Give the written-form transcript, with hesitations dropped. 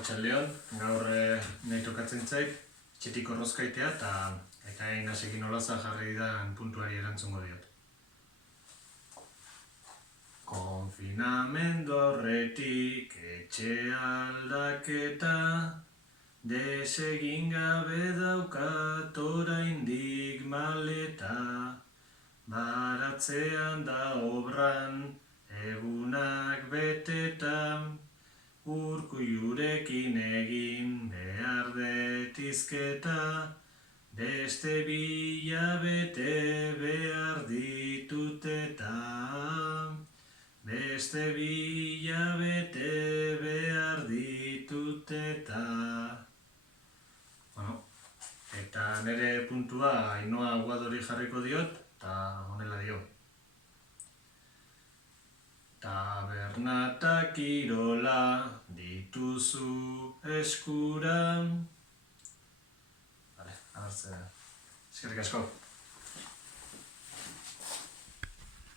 Arratsaldeon, gaur nahi tokatzen zait, etxetik horrozkaitea eta egin hasekin olaza jarri dan puntuari erantzungo diot. Konfinamendu aurretik etxe aldaketa, desegin gabe daukat oraindik maleta, baratzean da obran egunak betetan, Urkullurekin egin behar detizketa, beste 2 hilabete behar ditut eta, beste 2 hilabete behar ditut eta. Eta nire puntua Ainhoa Guadori jarriko diot, eta honela dio. Taberna eta kirola dituzu eskura. Eskerrik asko.